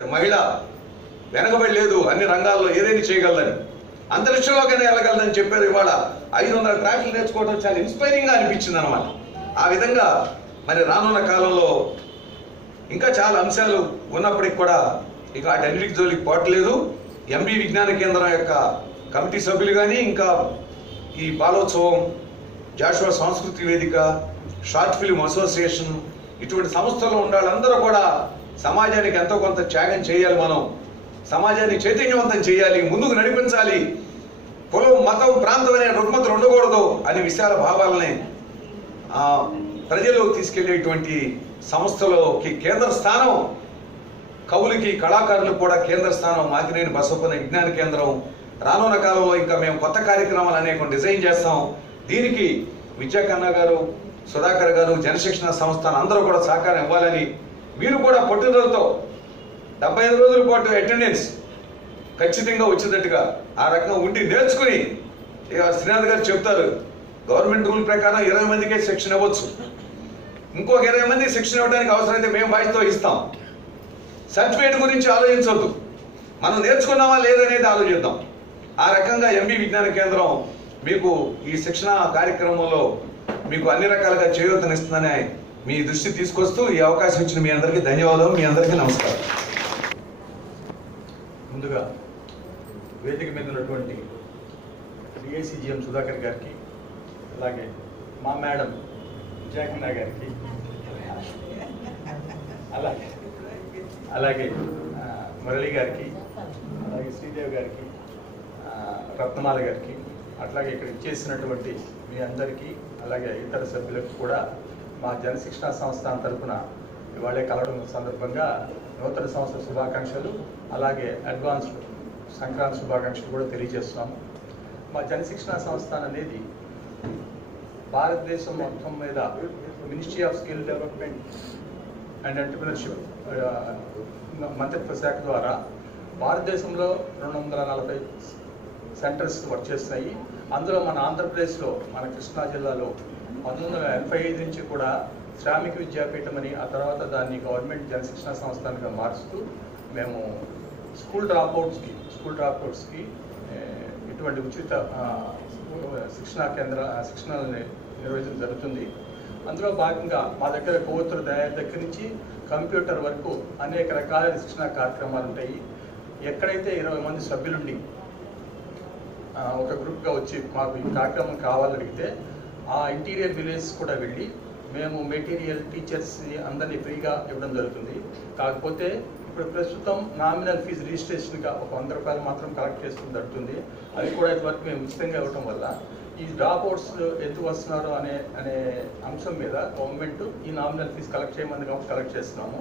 మహిళ వెనకబడి లేదు, అన్ని రంగాల్లో ఏదైనా చేయగలదని, అంతరిక్షంలోకైనా వెళ్ళగలదని చెప్పారు. ఇవాళ 500 ట్రాక్లు నేర్చుకోవడం చాలా ఇన్స్పైరింగ్గా అనిపించింది అనమాట. ఆ విధంగా మరి రానున్న కాలంలో ఇంకా చాలా అంశాలు ఉన్నప్పటికి కూడా ఇక అటన్నిటికి జోలికి పోవట్లేదు. ఎంబీ విజ్ఞాన కేంద్రం యొక్క కమిటీ సభ్యులు కానీ, ఇంకా ఈ బాలోత్సవం, జాషువా సంస్కృతి వేదిక, షార్ట్ ఫిల్మ్ అసోసియేషన్, ఇటువంటి సంస్థల్లో ఉండాలందరూ కూడా సమాజానికి ఎంతో కొంత త్యాగం చేయాలి. మనం సమాజాన్ని చైతన్యవంతం చేయాలి, ముందుకు నడిపించాలి. కులం, మతం, ప్రాంతం అనే రుగ్మతలు ఉండకూడదు అనే విశాల భావాలని ప్రజల్లోకి తీసుకెళ్లేటువంటి సంస్థలోకి కేంద్ర స్థానం, కవులకి కళాకారులకు కూడా కేంద్ర స్థానం మాకినేని బసవప్పన్న విజ్ఞాన కేంద్రం. రానున్న కాలంలో ఇంకా మేము కొత్త కార్యక్రమాలు అనేక డిజైన్ చేస్తాం. దీనికి విద్యాకన్నా గారు, సుధాకర్ గారు, జనశిక్షణ సంస్థ అందరూ కూడా సహకారం ఇవ్వాలని, మీరు కూడా పట్టుదలతో 75 రోజుల పాటు అటెండెన్స్ ఖచ్చితంగా వచ్చేటట్టుగా ఆ రకంగా ఉండి నేర్చుకుని, శ్రీనాథ్ గారు చెప్తారు గవర్నమెంట్ రూల్ ప్రకారం 20 మందికే శిక్షణ ఇవ్వచ్చు, ఇంకొక 20 మందికి శిక్షణ ఇవ్వడానికి అవసరమైతే మేము బాధ్యత వహిస్తాం. సర్టిఫికేట్ గురించి ఆలోచించవద్దు, మనం నేర్చుకున్నామా లేదనేది ఆలోచిద్దాం. ఆ రకంగా ఎంబీ విజ్ఞాన కేంద్రం మీకు ఈ శిక్షణ కార్యక్రమంలో మీకు అన్ని రకాలుగా చేయూతనిస్తుందని మీ దృష్టి తీసుకొస్తూ ఈ అవకాశం ఇచ్చిన మీ అందరికీ ధన్యవాదాలు. మీ అందరికీ నమస్కారం. ముందుగా వేదిక మీద ఉన్నటువంటి డిఐసిజిఎం సుధాకర్ గారికి, అలాగే మా మేడం విజయకన్నా గారికి, అలాగే మురళి గారికి, అలాగే శ్రీదేవి గారికి, రత్నమాల గారికి, అట్లాగే ఇక్కడ ఇచ్చేసినటువంటి మీ అందరికీ, అలాగే ఇతర సభ్యులకు కూడా మా జనశిక్షణ సంస్థ తరఫున ఇవాళే కలవడం సందర్భంగా నూతన సంవత్సర శుభాకాంక్షలు, అలాగే అడ్వాన్స్డ్ సంక్రాంతి శుభాకాంక్షలు కూడా తెలియజేస్తున్నాము. మా జనశిక్షణ సంస్థ అనేది భారతదేశం మొత్తం మీద ministry of skill development and entrepreneurship మంత్రిత్వ శాఖ ద్వారా భారతదేశంలో 240 సెంటర్స్ వర్క్ చేస్తున్నాయి. అందులో మన ఆంధ్రప్రదేశ్లో, మన కృష్ణా జిల్లాలో 1985 నుంచి కూడా శ్రామిక విద్యాపీఠం అని, ఆ తర్వాత దాన్ని గవర్నమెంట్ జనశిక్షణ సంస్థానంగా మారుస్తూ మేము స్కూల్ డ్రాప్అవుట్స్కి ఇటువంటి ఉచిత శిక్షణలు నిర్వహించడం జరుగుతుంది. అందులో భాగంగా మా దగ్గర కొవ్వొత్తుల తయారీ దగ్గర నుంచి కంప్యూటర్ వరకు అనేక రకాల శిక్షణ కార్యక్రమాలు ఉంటాయి. ఎక్కడైతే 20 మంది సభ్యులుండి ఒక గ్రూప్గా వచ్చి మాకు ఈ కార్యక్రమం కావాలని అడిగితే ఆ ఇంటీరియర్ విలేజ్ కూడా వెళ్ళి మేము మెటీరియల్, టీచర్స్ని అందరినీ ఫ్రీగా ఇవ్వడం జరుగుతుంది. కాకపోతే ఇప్పుడు ప్రస్తుతం నామినల్ ఫీజు రిజిస్ట్రేషన్గా ఒక 100 రూపాయలు మాత్రం కలెక్ట్ చేసుకోవడం జరుగుతుంది. అది కూడా ఇంతవరకు మేము ఉచితంగా ఇవ్వడం వల్ల ఈ డ్రాప్అవుట్స్ ఎందుకు వస్తున్నారు అనే అంశం మీద గవర్నమెంట్ ఈ నామినల్ ఫీజు కలెక్ట్ చేయమని కలెక్ట్ చేస్తున్నాము.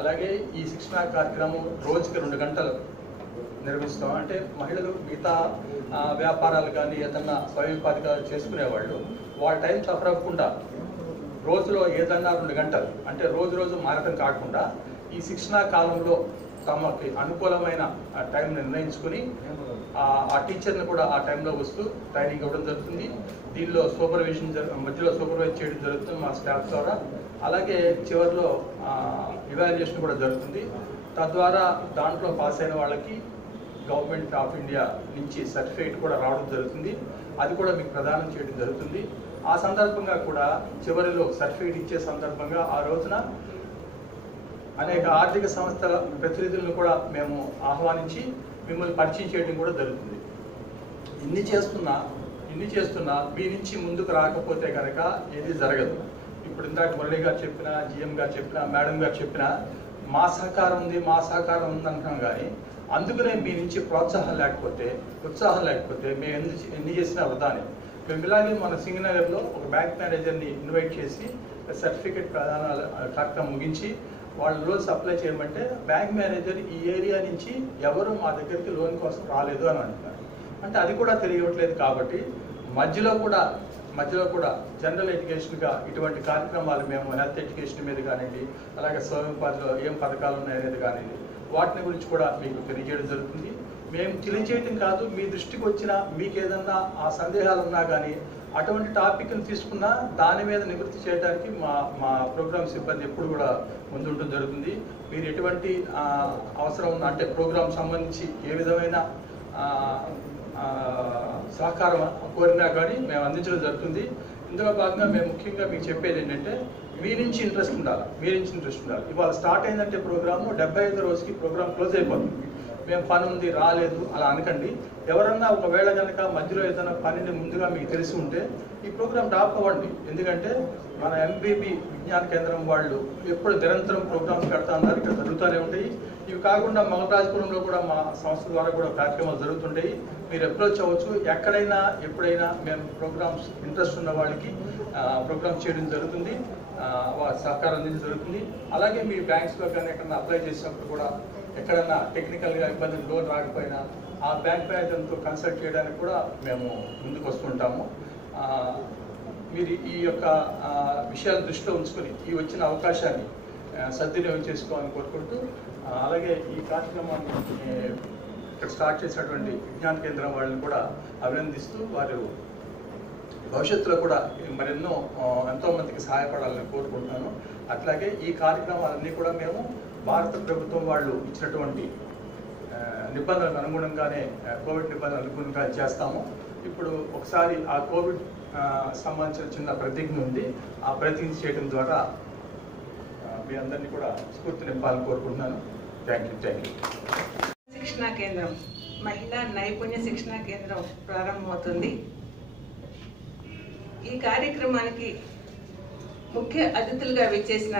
అలాగే ఈ శిక్షణ కార్యక్రమం రోజుకి 2 గంటలు నిర్వహిస్తాం. అంటే మహిళలు మిగతా వ్యాపారాలు కానీ ఏదన్నా స్వయం ఉపాధిగా చేసుకునేవాళ్ళు వాళ్ళ టైం సఫర్ అవ్వకుండా రోజులో ఏదన్నా 2 గంటలు, అంటే రోజు మారటం కాకుండా ఈ శిక్షణా కాలంలో తమకి అనుకూలమైన టైం నిర్ణయించుకుని ఆ టీచర్ని కూడా ఆ టైంలో వస్తూ ట్రైనింగ్ ఇవ్వడం జరుగుతుంది. దీనిలో మధ్యలో సూపర్వైజ్ చేయడం జరుగుతుంది మా స్టాఫ్ ద్వారా. అలాగే చివరిలో ఇవాల్యుయేషన్ కూడా జరుగుతుంది. తద్వారా దాంట్లో పాస్ అయిన వాళ్ళకి గవర్నమెంట్ ఆఫ్ ఇండియా నుంచి సర్టిఫికేట్ కూడా రావడం జరుగుతుంది. అది కూడా మీకు ప్రదానం చేయడం జరుగుతుంది. ఆ సందర్భంగా కూడా చివరిలో సర్టిఫికేట్ ఇచ్చే సందర్భంగా ఆ రోజున అనేక ఆర్థిక సంస్థల ప్రతినిధులను కూడా మేము ఆహ్వానించి మిమ్మల్ని పరిచయం చేయడం కూడా జరుగుతుంది. ఇన్ని చేస్తున్నా మీ నుంచి ముందుకు రాకపోతే కనుక ఏది జరగదు. ఇప్పుడు ఇందాక మురళి గారు చెప్పినా, జిఎం గారు చెప్పినా, మేడం గారు చెప్పినా మా సహకారం ఉంది అంటాం. కానీ అందుకనే మీ నుంచి ఉత్సాహం లేకపోతే మేము ఎన్ని చేసినా వృధానే. మేము ఇలాగే మన సింగనగర్లో ఒక బ్యాంక్ మేనేజర్ని ఇన్వైట్ చేసి సర్టిఫికేట్ ప్రదానాల కార్యక్రమం ముగించి వాళ్ళు లోన్స్ అప్లై చేయమంటే బ్యాంక్ మేనేజర్ ఈ ఏరియా నుంచి ఎవరు మా దగ్గరికి లోన్ కోసం రాలేదు అని అంటున్నారు. అంటే అది కూడా తెలియట్లేదు. కాబట్టి మధ్యలో కూడా జనరల్ ఎడ్యుకేషన్గా ఇటువంటి కార్యక్రమాలు మేము హెల్త్ ఎడ్యుకేషన్ మీద కానివ్వండి, అలాగే స్వయం ఉపాధిలో ఏం పథకాలు ఉన్నాయనేది కానివ్వండి, వాటిని గురించి కూడా మీకు తెలియజేయడం జరుగుతుంది. మేము తెలియజేయటం కాదు, మీ దృష్టికి వచ్చిన మీకు ఏదన్నా ఆ సందేహాలు ఉన్నా కానీ అటువంటి టాపిక్ని తీసుకున్నా దాని మీద నివృత్తి చేయడానికి మా ప్రోగ్రామ్ సిబ్బంది ఎప్పుడు కూడా ముందుంటూ జరుగుతుంది. మీరు ఎటువంటి అవసరం ఉన్న అంటే ప్రోగ్రామ్ సంబంధించి ఏ విధమైన సహకారం కోరినా కానీ మేము అందించడం జరుగుతుంది. ఇందులో భాగంగా మేము ముఖ్యంగా మీకు చెప్పేది ఏంటంటే మీ నుంచి ఇంట్రెస్ట్ ఉండాలి. ఇవాళ స్టార్ట్ అయిందంటే ప్రోగ్రాము 75వ రోజుకి ప్రోగ్రామ్ క్లోజ్ అయిపోతుంది. మేము పని ఉంది రాలేదు అలా అనకండి. ఎవరన్నా ఒకవేళ కనుక మధ్యలో ఏదైనా పనిని ముందుగా మీకు తెలిసి ఉంటే ఈ ప్రోగ్రామ్ డ్రాప్ అవ్వండి. ఎందుకంటే మన ఎంబీబీ విజ్ఞాన కేంద్రం వాళ్ళు ఎప్పుడు నిరంతరం ప్రోగ్రామ్స్ పెడతా ఉన్నారు, ఇక్కడ జరుగుతూనే ఉంటాయి. ఇవి కాకుండా మంగళరాజపురంలో కూడా మా సంస్థ ద్వారా కూడా కార్యక్రమాలు జరుగుతుంటాయి. మీరు అప్రోచ్ అవ్వచ్చు. ఎక్కడైనా ఎప్పుడైనా మేము ప్రోగ్రామ్స్ ఇంట్రెస్ట్ ఉన్న వాళ్ళకి ప్రోగ్రామ్స్ చేయడం జరుగుతుంది, సహకారం అందించడం జరుగుతుంది. అలాగే మీ బ్యాంక్స్లో కానీ ఎక్కడైనా అప్లై చేసినప్పుడు కూడా ఎక్కడన్నా టెక్నికల్గా ఇబ్బందులు లోన్ రాకపోయినా ఆ బ్యాంక్ మేనేజర్తో కన్సల్ట్ చేయడానికి కూడా మేము ముందుకు వస్తుంటాము. మీరు ఈ యొక్క విషయాలు దృష్టిలో ఉంచుకొని ఈ వచ్చిన అవకాశాన్ని సద్వినియోగం చేసుకోవాలని కోరుకుంటూ, అలాగే ఈ కార్యక్రమాన్ని ఇక్కడ స్టార్ట్ చేసినటువంటి విజ్ఞాన కేంద్రం వాళ్ళని కూడా అభినందిస్తూ వారు భవిష్యత్తులో కూడా మరెన్నో ఎంతోమందికి సహాయపడాలని కోరుకుంటున్నాను. అట్లాగే ఈ కార్యక్రమాలన్నీ కూడా మేము భారత ప్రభుత్వం వాళ్ళు ఇచ్చినటువంటి నిబంధనలకు అనుగుణంగానే కోవిడ్ నిబంధనలకు అనుగుణంగా చేస్తాము. ఇప్పుడు ఒకసారి ఆ కోవిడ్ సంబంధించిన చిన్న ప్రతిజ్ఞ ఉంది. ఆ ప్రతిజ్ఞ చేయడం ద్వారా మీ అందరినీ కూడా స్ఫూర్తి నింపాలని కోరుకుంటున్నాను. Thank you. శిక్షణా కేంద్రం, మహిళా నైపుణ్య శిక్షణా కేంద్రం ప్రారంభమవుతుంది. ఈ కార్యక్రమానికి ముఖ్య అతిథులుగా విచ్చేసిన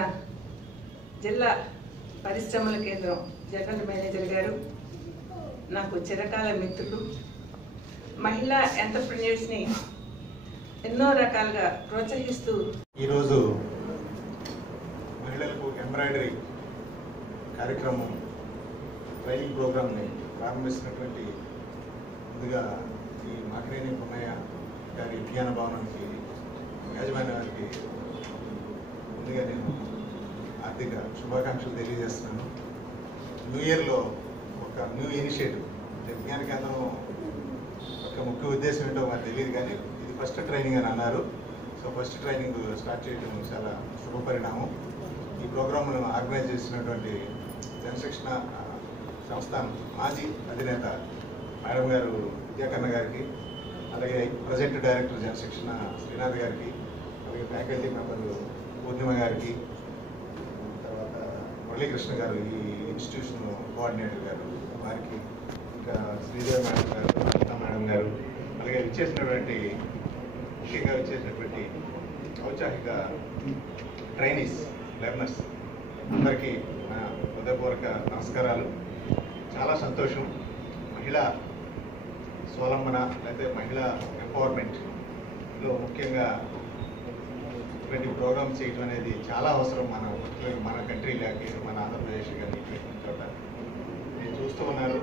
జిల్లా పరిశ్రమల కేంద్రం జనరల్ మేనేజర్ గారు, నాకు చిరకాల మిత్రులు, మహిళా ఎంటర్‌ప్రెన్యూర్స్ని ఎన్నో రకాలుగా ప్రోత్సహిస్తూ ఈరోజు మహిళలకు ఎంబ్రాయిడరీ కార్యక్రమం ట్రైనింగ్ ప్రోగ్రామ్ని ప్రారంభిస్తున్నటువంటి ముందుగా ఈ మాకినేని పున్నయ్య గారి విజ్ఞాన భవనానికి యాజమాన్య వారికి ముందుగా నేను ఆర్థిక శుభాకాంక్షలు తెలియజేస్తున్నాను. న్యూ ఇయర్లో ఒక న్యూ ఇనిషియేటివ్ అంటే విజ్ఞాన కేంద్రం యొక్క ముఖ్య ఉద్దేశం ఏంటో మాకు తెలియదు, కానీ ఇది ఫస్ట్ ట్రైనింగ్ అని అన్నారు. సో ఫస్ట్ ట్రైనింగ్ స్టార్ట్ చేయడం చాలా శుభపరిణామం. ఈ ప్రోగ్రాంను ఆర్గనైజ్ చేసినటువంటి జనశిక్షణ సంస్థ మాజీ అధినేత మేడం గారు విద్యాకరణ గారికి, అలాగే ప్రజెంట్ డైరెక్టర్ జనశిక్షణ శ్రీనాథ్ గారికి, అలాగే ఫ్యాకల్టీ మెంబర్ పూర్ణిమ గారికి, తర్వాత మురళీకృష్ణ గారు ఈ ఇన్స్టిట్యూషన్ కోఆర్డినేటర్ గారు వారికి, ఇంకా శ్రీదేవి మేడం గారు, అనితా మేడం గారు, అలాగే ముఖ్యంగా వచ్చేసినటువంటి ఔత్సాహిక ట్రైనీస్ లెర్నర్స్ అందరికీ నా హృదయపూర్వక నమస్కారాలు. చాలా సంతోషం. మహిళా స్వలంబన లేకపోతే మహిళా ఎంపవర్మెంట్లో ముఖ్యంగా ఇటువంటి ప్రోగ్రామ్స్ చేయడం అనేది చాలా అవసరం. మన కంట్రీ లేక మన ఆంధ్రప్రదేశ్ కానీ ఇటువంటి చోట మీరు చూస్తూ ఉన్నారు.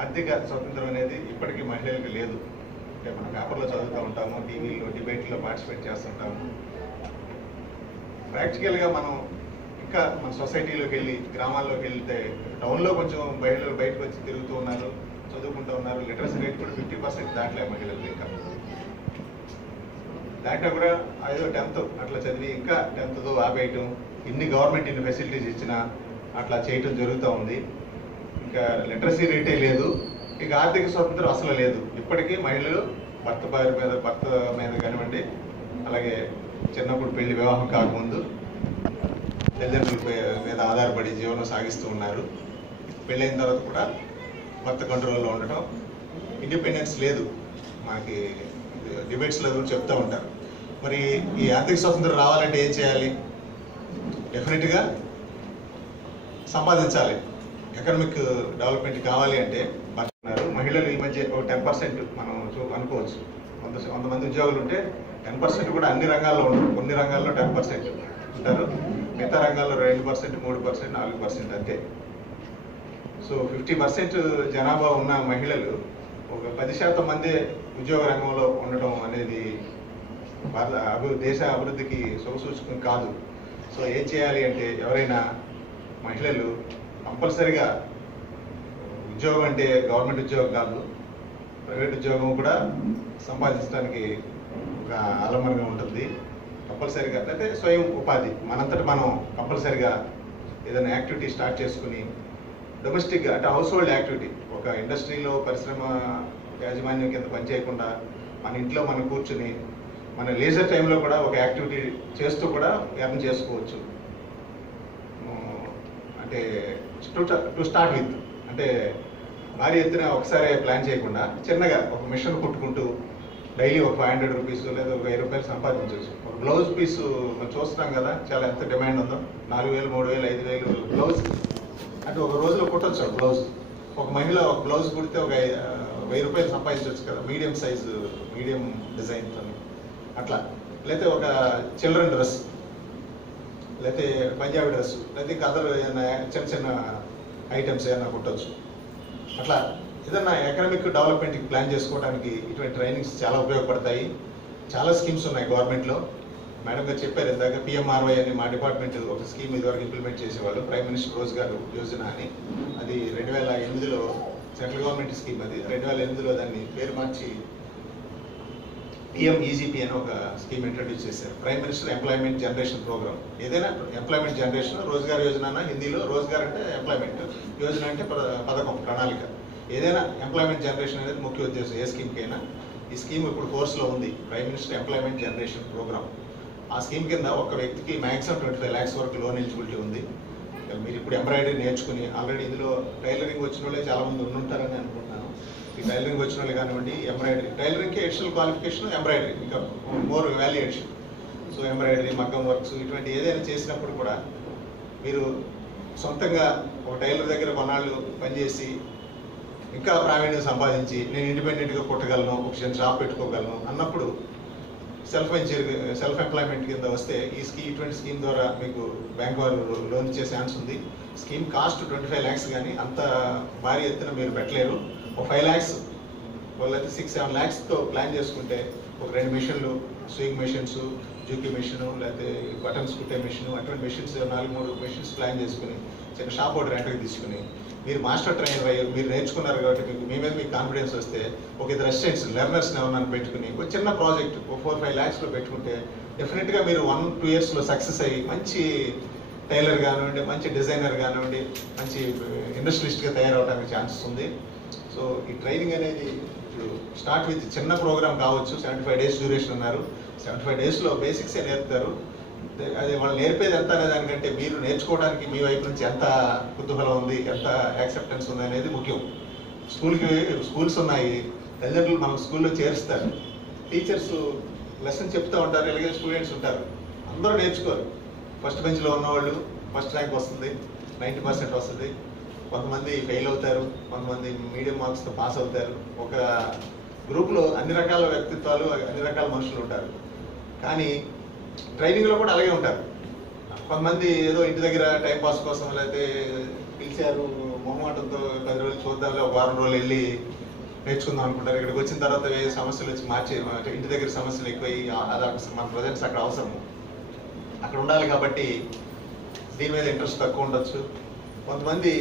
ఆర్థిక స్వతంత్రం అనేది ఇప్పటికీ మహిళలకు లేదు. అంటే మన పేపర్లో చదువుతూ ఉంటాము, టీవీలో డిబేట్లో పార్టిసిపేట్ చేస్తుంటాము. ప్రాక్టికల్గా మనం ఇంకా మన సొసైటీలోకి వెళ్ళి గ్రామాల్లోకి వెళ్తే టౌన్లో కొంచెం మహిళలు బయటకు వచ్చి తిరుగుతూ ఉన్నారు, చదువుకుంటూ ఉన్నారు. లిటరసీ రేట్ కూడా 50% దాంట్లో మహిళలు ఇంకా దాంట్లో కూడా ఏదో 10th అట్లా చదివి ఇంకా 10th ఆపేయటం, ఇన్ని గవర్నమెంట్ ఇన్ని ఫెసిలిటీస్ ఇచ్చినా అట్లా చేయటం జరుగుతూ ఉంది. ఇంకా లిటరసీ రేటే లేదు. ఇక ఆర్థిక స్వతంత్రం అసలు లేదు. ఇప్పటికీ మహిళలు భర్త మీద కానివ్వండి, అలాగే చిన్నప్పుడు పెళ్లి వివాహం కాకముందు తల్లిదండ్రుల మీద ఆధారపడి జీవనం సాగిస్తూ ఉన్నారు. పెళ్ళైన తర్వాత కూడా భర్త కంట్రోల్లో ఉండటం, ఇండిపెండెన్స్ లేదు. మనకి డిబేట్స్లో చెప్తూ ఉంటారు. మరి ఈ ఆర్థిక స్వతంత్రం రావాలంటే ఏం చేయాలి? డెఫినెట్గా సంపాదించాలి. ఎకనామిక్ డెవలప్మెంట్ కావాలి అంటే మహిళలు ఈ మధ్య ఒక 10% మనం అనుకోవచ్చు. 100 మంది ఉద్యోగులు ఉంటే 10% కూడా అన్ని రంగాల్లో ఉండరు. కొన్ని రంగాల్లో 10% ఉంటారు, మిగతా రంగాల్లో 2%, 3%, 4% అంతే. సో 50% జనాభా ఉన్న మహిళలు ఒక 10% మందే ఉద్యోగ రంగంలో ఉండటం అనేది దేశ అభివృద్ధికి శుభసూచకం కాదు. సో ఏం చేయాలి అంటే ఎవరైనా మహిళలు కంపల్సరిగా ఉద్యోగం అంటే గవర్నమెంట్ ఉద్యోగం కాదు, ప్రైవేట్ ఉద్యోగం కూడా సంపాదించడానికి ఒక ఆలంబనగా ఉంటుంది. కంపల్సరీగా అంటే స్వయం ఉపాధి మనంతటి మనం కంపల్సరీగా ఏదైనా యాక్టివిటీ స్టార్ట్ చేసుకుని డొమెస్టిక్గా అంటే హౌస్ హోల్డ్ యాక్టివిటీ, ఒక ఇండస్ట్రీలో పరిశ్రమ యాజమాన్యం కింద పనిచేయకుండా మన ఇంట్లో మనం కూర్చుని మన లేజర్ టైంలో కూడా ఒక యాక్టివిటీ చేస్తూ కూడా ఎర్న్ చేసుకోవచ్చు. అంటే టు స్టార్ట్ విత్ అంటే భారీ ఎత్తున ఒకసారి ప్లాన్ చేయకుండా చిన్నగా ఒక మిషన్ కుట్టుకుంటూ డైలీ ఒక 500 రూపీస్ లేదా ఒక 1000 రూపాయలు సంపాదించవచ్చు. ఒక బ్లౌజ్ పీసు మనం చూస్తున్నాం కదా, చాలా ఎంత డిమాండ్ ఉందో. 4000, 3000, 5000 బ్లౌజ్ అంటే ఒక రోజులో కుట్టచ్చు. బ్లౌజ్ ఒక మహిళ ఒక బ్లౌజ్ కుడితే ఒక 1000 రూపాయలు సంపాదించవచ్చు కదా, మీడియం సైజు మీడియం డిజైన్తో అట్లా. లేకపోతే ఒక చిల్డ్రన్ డ్రెస్, లేకపోతే పంజాబీ డ్రెస్, లేకపోతే కథలు ఏదైనా చిన్న చిన్న ఐటమ్స్ ఏదైనా కుట్టచ్చు. అట్లా ఏదన్నా ఎకనామిక్ డెవలప్మెంట్కి ప్లాన్ చేసుకోవడానికి ఇటువంటి ట్రైనింగ్స్ చాలా ఉపయోగపడతాయి. చాలా స్కీమ్స్ ఉన్నాయి గవర్నమెంట్లో. మేడం గారు చెప్పారు ఇందాక, PMRY అని మా డిపార్ట్మెంట్ ఒక స్కీమ్ ఇదివరకు ఇంప్లిమెంట్ చేసేవాళ్ళు, ప్రైమ్ మినిస్టర్ రోజ్గార్ యోజన అని. అది 2008లో సెంట్రల్ గవర్నమెంట్ స్కీమ్. అది 2008లో దాన్ని పేరు మార్చి PMEGP అని ఒక స్కీమ్ ఇంట్రడ్యూస్ చేశారు. Prime minister employment generation program. ఏదైనా ఎంప్లాయ్మెంట్ జనరేషన్, రోజ్గార్ యోజన హిందీలో, రోజ్గార్ అంటే ఎంప్లాయ్మెంట్, యోజన అంటే పథకం, ప్రణాళిక. ఏదైనా ఎంప్లాయ్మెంట్ జనరేషన్ అనేది ముఖ్య ఉద్దేశం ఏ స్కీమ్కైనా. ఈ స్కీమ్ ఇప్పుడు కోర్సులో ఉంది, prime minister employment generation program. ఆ స్కీమ్ కింద ఒక వ్యక్తికి మ్యాక్సిమం 25 lakhs వరకు లోన్ ఎలిజిబిలిటీ ఉంది. మీరు ఇప్పుడు ఎంబ్రాయిడరీ నేర్చుకుని ఆల్రెడీ ఇందులో టైలరింగ్ వచ్చిన వాళ్ళే చాలామంది ఉండుంటారని అనుకుంటున్నాను. ఈ టైలరింగ్ వచ్చిన వాళ్ళు కానివ్వండి, ఎంబ్రాయిడరీ, టైలరింగ్కి అడిషనల్ క్వాలిఫికేషన్ ఎంబ్రాయిడరీ, ఇంకా more value addition. So embroidery, మగ్గం వర్క్స్ ఇటువంటి ఏదైనా చేసినప్పుడు కూడా మీరు సొంతంగా ఒక టైలర్ దగ్గర కొన్నాళ్ళు పనిచేసి ఇంకా ప్రావీణ్యం సంపాదించి నేను ఇండిపెండెంట్గా కుట్టగలను, ఒక చిన్న షాప్ పెట్టుకోగలను అన్నప్పుడు సెల్ఫ్ ఎంప్లాయ్మెంట్ కింద వస్తే ఇటువంటి స్కీమ్ ద్వారా మీకు బ్యాంక్ వారు లోన్ ఇచ్చే ఛాన్స్ ఉంది. స్కీమ్ కాస్ట్ 25 lakhs, కానీ అంత భారీ ఎత్తున మీరు పెట్టలేరు. ఒక 5 lakhs లేకపోతే 6-7 lakhsతో ప్లాన్ చేసుకుంటే ఒక 2 మిషన్లు, స్వింగ్ మెషిన్స్, జూకీ మెషిన్, లేకపోతే బటన్స్ కుట్టే మెషిన్, అటువంటి మెషిన్స్ 4-3 మెషిన్స్ ప్లాన్ చేసుకుని చిన్న షాప్ ఒకటి రెంట్కి తీసుకుని మీరు మాస్టర్ ట్రైనర్ అయ్యారు, మీరు నేర్చుకున్నారు కాబట్టి మీకు మీ మీద మీకు కాన్ఫిడెన్స్ వస్తే ఒక 2 అసిస్టెంట్స్ లెర్నర్స్ని ఎవరన్నా పెట్టుకుని ఒక చిన్న ప్రాజెక్ట్ 4-5 lakhsలో పెట్టుకుంటే డెఫినెట్గా మీరు 1-2 yearsలో సక్సెస్ అయ్యి మంచి టైలర్ కానివ్వండి, మంచి డిజైనర్ కానివ్వండి, మంచి ఇండస్ట్రియలిస్ట్గా తయారవడానికి ఛాన్సెస్ ఉంది. సో ఈ ట్రైనింగ్ అనేది స్టార్ట్ విత్ చిన్న ప్రోగ్రామ్ కావచ్చు. 75 days డ్యూరేషన్ అన్నారు. 75 daysలో బేసిక్సే నేర్పుతారు. అది వాళ్ళు నేర్పేది ఎంత అనే దానికంటే మీరు నేర్చుకోవడానికి మీ వైపు నుంచి ఎంత కుతూహలం ఉంది, ఎంత యాక్సెప్టెన్స్ ఉంది అనేది ముఖ్యం. స్కూల్స్ ఉన్నాయి, తల్లిదండ్రులు మనం స్కూల్లో చేరుస్తారు, టీచర్స్ లెసన్ చెప్తూ ఉంటారు, ఇలాగే స్టూడెంట్స్ ఉంటారు, అందరూ నేర్చుకోరు. ఫస్ట్ బెంచ్లో ఉన్నవాళ్ళు ఫస్ట్ ర్యాంక్ వస్తుంది, 90% వస్తుంది. కొంతమంది ఫెయిల్ అవుతారు, కొంతమంది మీడియం మార్క్స్తో పాస్ అవుతారు. ఒక గ్రూప్లో అన్ని రకాల వ్యక్తిత్వాలు, అన్ని రకాల మనుషులు ఉంటారు. కానీ ట్రైనింగ్లో కూడా అలాగే ఉంటారు. కొంతమంది ఏదో ఇంటి దగ్గర టైంపాస్ కోసం లేకపోతే పిలిచారు మొహమాటంతో 10 రోజులు చూద్దాం, ఒక 1 రోజులు వెళ్ళి నేర్చుకుందాం అనుకుంటారు. ఇక్కడికి వచ్చిన తర్వాత సమస్యలు వచ్చి మార్చి ఇంటి దగ్గర సమస్యలు ఎక్కువయ్యి అది మన ప్రజెంట్స్ అక్కడ అవసరము, అక్కడ ఉండాలి కాబట్టి దీని మీద ఇంట్రెస్ట్ తక్కువ ఉండొచ్చు. కొంతమంది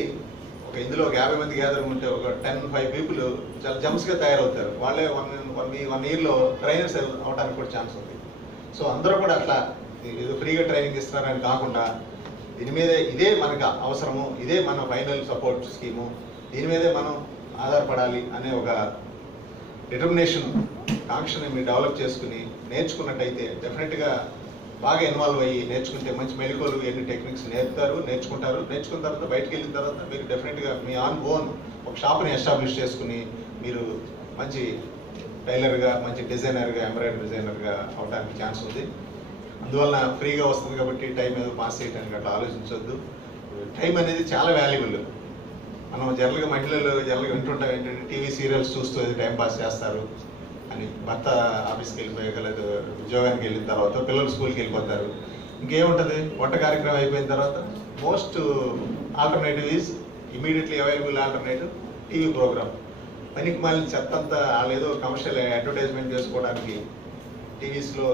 ఇందులో ఒక 50 మంది గ్యాదరింగ్ ఉంటే ఒక 10-5 people చాలా జమ్స్గా తయారవుతారు. వాళ్ళే 1 yearలో ట్రైనర్స్ అవడానికి కూడా ఛాన్స్ ఉంది. సో అందరూ కూడా అట్లా ఏదో ఫ్రీగా ట్రైనింగ్ ఇస్తున్నారని కాకుండా దీని మీదే ఇదే మనకు అవసరము, ఇదే మన ఫైనల్ సపోర్ట్ స్కీము, దీని మీదే మనం ఆధారపడాలి అనే ఒక డిటర్మినేషన్, కాంక్షని మీరు డెవలప్ చేసుకుని నేర్చుకున్నట్టయితే డెఫినెట్గా బాగా ఇన్వాల్వ్ అయ్యి నేర్చుకుంటే మంచి మెళకువలు ఎన్ని టెక్నిక్స్ నేర్చుకుంటారు. నేర్చుకున్న తర్వాత బయటకు వెళ్ళిన తర్వాత మీరు డెఫినెట్గా మీ ఓన్ ఒక షాప్ని ఎస్టాబ్లిష్ చేసుకుని మీరు మంచి టైలర్గా, మంచి డిజైనర్గా, ఎంబ్రాయిడరీ డిజైనర్గా అవడానికి ఛాన్స్ ఉంది. అందువల్ల ఫ్రీగా వస్తుంది కాబట్టి టైం ఏదో పాస్ చేయడానికి అట్లా ఆలోచించవద్దు. టైం అనేది చాలా వాల్యుబుల్. మనం జనరల్గా మహిళలు వింటుంటాం ఏంటంటే టీవీ సీరియల్స్ చూస్తూ టైం పాస్ చేస్తారు అని. భర్త ఆఫీస్కి వెళ్ళిపోయాక లేదా ఉద్యోగానికి వెళ్ళిన తర్వాత పిల్లలు స్కూల్కి వెళ్ళిపోతారు, ఇంకేముంటుంది వంట కార్యక్రమం అయిపోయిన తర్వాత most alternative is immediately available alternative TV program. పనికి మాలిన చెత్త అంతా వాళ్ళు ఏదో కమర్షియల్ అడ్వర్టైజ్మెంట్ చేసుకోవడానికి టీవీస్లో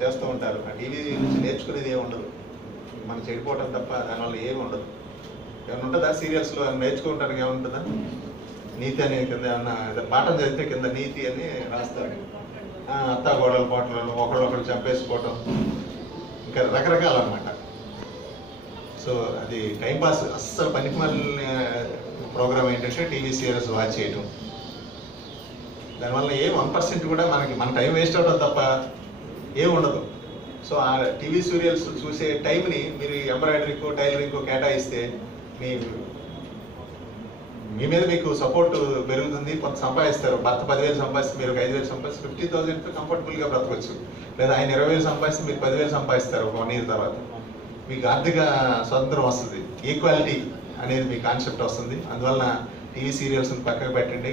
చేస్తూ ఉంటారు. ఆ టీవీ నుంచి నేర్చుకునేది ఏమి ఉండదు, మనం చెడిపోవటం తప్ప దానివల్ల ఏమి ఉండదు. ఏమైనా ఉంటుందా సీరియల్స్లో నేర్చుకోవటానికి ఏముంటుందా? నీతి అనే కింద ఏమన్నా పాఠం చదివితే కింద నీతి అని రాస్తారు. అత్తా గోడలు పోటలు, ఒకళ్ళు చంపేసుకోవటం, ఇంకా రకరకాలు అన్నమాట. సో అది టైంపాస్, అస్సలు పనికిమాలిన ప్రోగ్రామ్ ఏంటంటే టీవీ సీరియల్స్ వాచ్ చేయటం. దానివల్ల 1% కూడా మన టైం వేస్ట్ అవడం తప్ప ఏం ఉండదు. సో ఆ టీవీ సీరియల్స్ చూసే టైంని మీరు ఎంబ్రాయిడరీకో టైలరింగ్కో కేటాయిస్తే మీ మీద మీకు సపోర్ట్ పెరుగుతుంది. కొంత సంపాదిస్తారు. భర్త 10,000 సంపాదిస్తే మీరు 5,000 సంపాదిస్తే 50,000 కంఫర్టబుల్గా బ్రతకొచ్చు. లేదా ఆయన 20,000 సంపాదిస్తే మీరు 10,000 సంపాదిస్తారు 1 year తర్వాత. మీకు ఆర్థిక స్వతంత్రం వస్తుంది, ఈక్వాలిటీ అనేది మీ కాన్సెప్ట్ వస్తుంది. అందువలన టీవీ సీరియల్స్ని పక్కకు పెట్టండి.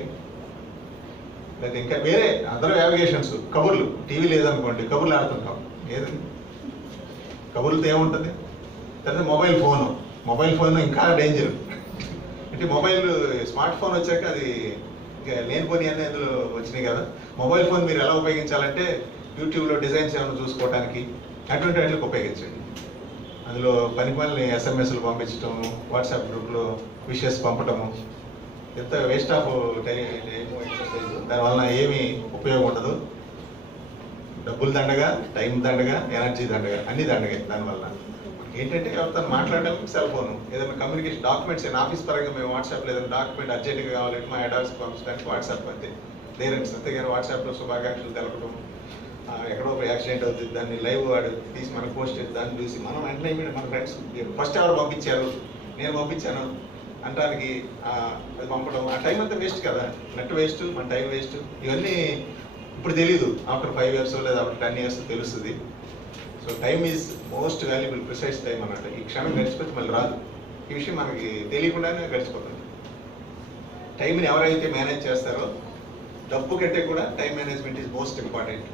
లేదా ఇంకా వేరే అందరూ యావిగేషన్స్, కబుర్లు, టీవీ లేదనుకోండి కబుర్లు ఆడుతుంటాం. ఏది కబుర్లతో ఏముంటుంది? లేదా మొబైల్ ఫోన్ ఇంకా డేంజర్. అంటే స్మార్ట్ ఫోన్ వచ్చాక అది ఇంకా లేనిపోని అన్నీ అందులో వచ్చినాయి కదా. మొబైల్ ఫోన్ మీరు ఎలా ఉపయోగించాలంటే యూట్యూబ్లో డిజైన్స్ ఏమైనా చూసుకోవడానికి అటువంటి వాటికి ఉపయోగించండి. అందులో పనికిమాలిన SMS పంపించడం, వాట్సాప్ గ్రూప్లో విషెస్ పంపటము, ఎంత వేస్ట్ ఆఫ్ టైం ఎక్సర్సైజ్. దానివల్ల ఏమీ ఉపయోగం ఉండదు. డబ్బులు దండగా, టైం దండగా, ఎనర్జీ దండగా, అన్ని దండగా. దానివల్ల ఏంటంటే ఎవరితో మాట్లాడడానికి సెల్ ఫోన్, ఏదైనా కమ్యూనికేషన్ డాక్యుమెంట్స్ అయినా ఆఫీస్ పరంగా మేము వాట్సాప్లో ఏదైనా డాక్యుమెంట్ అర్జెంట్గా కావాలంటే మా హెడ్ ఆఫీస్కి పంపించడానికి వాట్సాప్ అంతే. లేదంటే అంతేగాని వాట్సాప్లో శుభాకాంక్షలు తెలపడం, ఎక్కడో ఒక యాక్సిడెంట్ అవుతుంది దాన్ని లైవ్ వాడు తీసి మనకు పోస్ట్ చేసి దాన్ని చూసి మనం వెంటనే మన ఫ్రెండ్స్ ఫస్ట్ ఎవరు పంపించారు, నేను పంపించాను అంటానికి అది పంపడం, ఆ టైం అంతా వేస్ట్ కదా. నెట్ వేస్ట్, మన టైం వేస్ట్. ఇవన్నీ ఇప్పుడు తెలియదు, ఆఫ్టర్ 5 years లేదా ఆఫ్టర్ 10 years తెలుస్తుంది. So time is most valuable, precise time అన్నట్టు. ఈ క్షణం గడిచిపోతే మళ్ళీ రాదు. ఈ విషయం మనకి తెలియకుండానే గడిచిపోతుంది. టైంని ఎవరైతే మేనేజ్ చేస్తారో, డబ్బు కంటే కూడా time management is most important.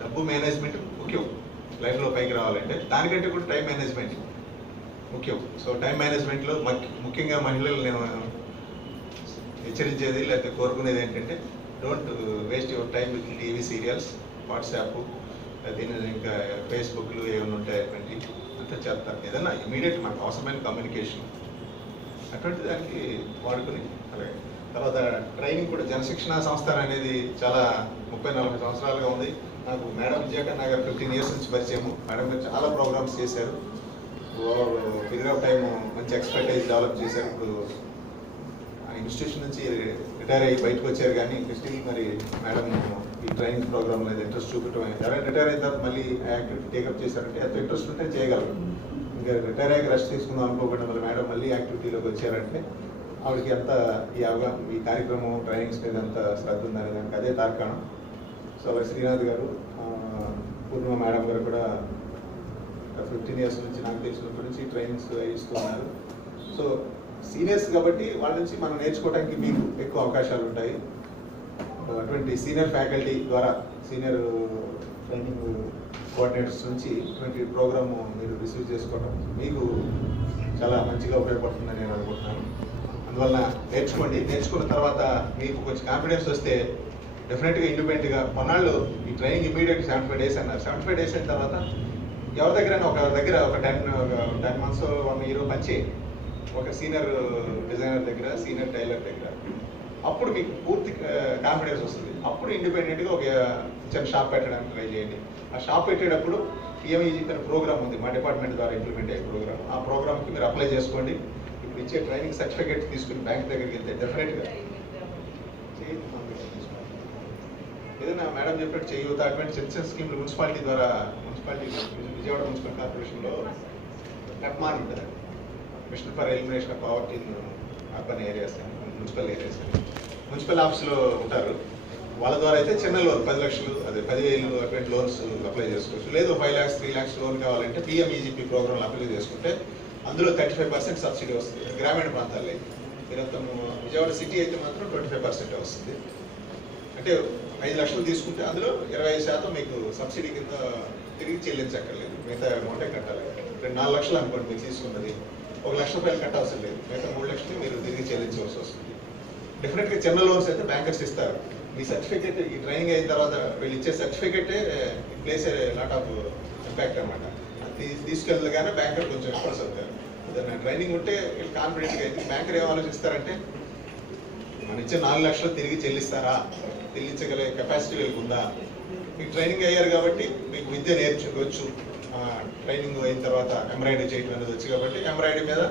డబ్బు మేనేజ్మెంట్ ముఖ్యం లైఫ్లో పైకి రావాలంటే, దానికంటే కూడా టైం మేనేజ్మెంట్ ముఖ్యం. సో టైం మేనేజ్మెంట్లో ముఖ్యంగా మహిళలు నేను హెచ్చరించేది లేకపోతే కోరుకునేది ఏంటంటే, don't waste your time with TV serials, WhatsApp, దీని ఇంకా ఫేస్బుక్లు ఏమైనా ఉంటాయి అటువంటి అంతా చేస్తారు. ఏదైనా ఇమీడియట్ మనకు అవసరమైన కమ్యూనికేషన్ అటువంటి దానికి వాడుకుని. అలాగే తర్వాత ట్రైనింగ్ కూడా, జనశిక్షణ సంస్థ అనేది చాలా 30-40 సంవత్సరాలుగా ఉంది. నాకు మేడం విజయకన్నా గారు 15 years నుంచి పరిచయము. మేడం గారు చాలా ప్రోగ్రామ్స్ చేశారు. పీరియడ్ ఆఫ్ టైం మంచి ఎక్స్పర్టైజ్ డెవలప్ చేశారు. ఇప్పుడు ఆ ఇన్స్టిట్యూషన్ నుంచి రిటైర్ అయ్యి బయటకు వచ్చారు. కానీ స్టిల్ మరి మేడం ఈ ట్రైనింగ్ ప్రోగ్రామ్ మీద ఇంట్రెస్ట్ చూపించడం, ఎవరైనా రిటైర్ అయిన తర్వాత మళ్ళీ యాక్టివిటీ టేకప్ చేశారంటే ఎంత ఇంట్రెస్ట్ ఉంటే చేయగలరు. ఇంకా రిటైర్ అయ్యాక రెస్ట్ తీసుకుందాం అనుకోకుండా మళ్ళీ మేడం మళ్ళీ యాక్టివిటీలోకి వచ్చారంటే ఆవిడకి ఎంత ఈ కార్యక్రమం ట్రైనింగ్స్ మీద ఎంత శ్రద్ధ ఉందనే దానికి అదే తార్కాణం. సో శ్రీనాథ్ గారు, పూర్ణిమ మేడం గారు కూడా 15 years నుంచి నాకు తెలిసినప్పటి నుంచి ట్రైనింగ్స్ ఇస్తున్నారు. సో సీనియర్స్ కాబట్టి వాళ్ళ నుంచి మనం నేర్చుకోవడానికి మీకు ఎక్కువ అవకాశాలు ఉంటాయి. అటువంటి సీనియర్ ఫ్యాకల్టీ ద్వారా, సీనియర్ ట్రైనింగ్ కోఆర్డినేటర్స్ నుంచి ఇటువంటి ప్రోగ్రామ్ మీరు రిసీవ్ చేసుకోవడం మీకు చాలా మంచిగా ఉపయోగపడుతుందని నేను అనుకుంటున్నాను. అందువల్ల నేర్చుకోండి. నేర్చుకున్న తర్వాత మీకు కొంచెం కాన్ఫిడెన్స్ వస్తే డెఫినెట్గా ఇండిపెండెంట్గా కొన్నాళ్ళు ఈ ట్రైనింగ్ ఇమీడియట్ 75 days అన్నారు. 75 days అయిన తర్వాత ఎవరి దగ్గర ఒక 10 months 1 year పనిచేయండి. ఒక సీనియర్ డిజైనర్ దగ్గర, సీనియర్ టైలర్ దగ్గర. అప్పుడు మీకు పూర్తి కాన్ఫిడెన్స్ వస్తుంది. అప్పుడు ఇండిపెండెంట్గా ఒక చిన్న షాప్ పెట్టడానికి ట్రై చేయండి. ఆ షాప్ పెట్టేటప్పుడు PMEGP అనే ప్రోగ్రామ్ ఉంది, మా డిపార్ట్మెంట్ ద్వారా ఇంప్లిమెంట్ అయ్యే ప్రోగ్రామ్. ఆ ప్రోగ్రామ్కి మీరు అప్లై చేసుకోండి. ఇప్పుడు ఇచ్చే ట్రైనింగ్ సర్టిఫికేట్ తీసుకుని బ్యాంక్ దగ్గరికి వెళ్తే డెఫినెట్గా ఏదైనా మేడం చెప్పినట్టు చేయూత అటువంటి చిన్న స్కీమ్లు మున్సిపాలిటీ ద్వారా, విజయవాడ మున్సిపల్ కార్పొరేషన్లో నెప్మాన్ ఉంటుంది, mission for elimination of poverty in urban areas అని, మున్సిపల్ ఏరియాస్ అని మున్సిపల్ ఆఫీస్లో ఉంటారు. వాళ్ళ ద్వారా అయితే చిన్న లోన్ 10 లక్షలు, అదే 10,000 అటువంటి లోన్స్ అప్లై చేసుకోవచ్చు. లేదు 5 lakhs 3 lakhs లోన్ కావాలంటే PMEGP ప్రోగ్రాంలు అప్లై చేసుకుంటే అందులో 35% సబ్సిడీ వస్తుంది. గ్రామీణ ప్రాంతాల్లో మీరు విజయవాడ సిటీ అయితే మాత్రం 25% వస్తుంది. అంటే 5 లక్షలు తీసుకుంటే అందులో 25% మీకు సబ్సిడీ కింద తిరిగి చెల్లించక్కర్లేదు. మిగతా అమౌంటే కట్టాలి. 4 లక్షలు అనుకోండి మీరు తీసుకున్నది, 1 లక్ష రూపాయలు కట్టవసరం లేదు. మిగతా 3 లక్షలు మీరు తిరిగి చెల్లించవలసి వస్తుంది. డెఫినెట్గా చిన్న లోన్స్ అయితే బ్యాంకర్స్ ఇస్తారు. ఈ సర్టిఫికేట్, ఈ ట్రైనింగ్ అయిన తర్వాత వీళ్ళు ఇచ్చే సర్టిఫికేటే ప్లేస్ లాట్ ఆఫ్ ఇంపాక్ట్ అనమాట. అది తీసుకెళ్ళగానే బ్యాంకర్ కొంచెం ఇంప్రెస్ అవుతారు. ఏదైనా ట్రైనింగ్ ఉంటే వీళ్ళు కాన్ఫిడెంట్గా అయితే బ్యాంకర్ ఏం ఆలోచిస్తారంటే మన ఇచ్చే 4 లక్షలు తిరిగి చెల్లిస్తారా, చెల్లించగల కెపాసిటీ వీళ్ళకి ఉందా? మీకు ట్రైనింగ్ అయ్యారు కాబట్టి మీకు విద్య నేర్చుకోవచ్చు. ట్రైనింగ్ అయిన తర్వాత ఎంబ్రాయిడరీ చేయడం అనేది వచ్చు కాబట్టి ఎంబ్రాయిడరీ మీద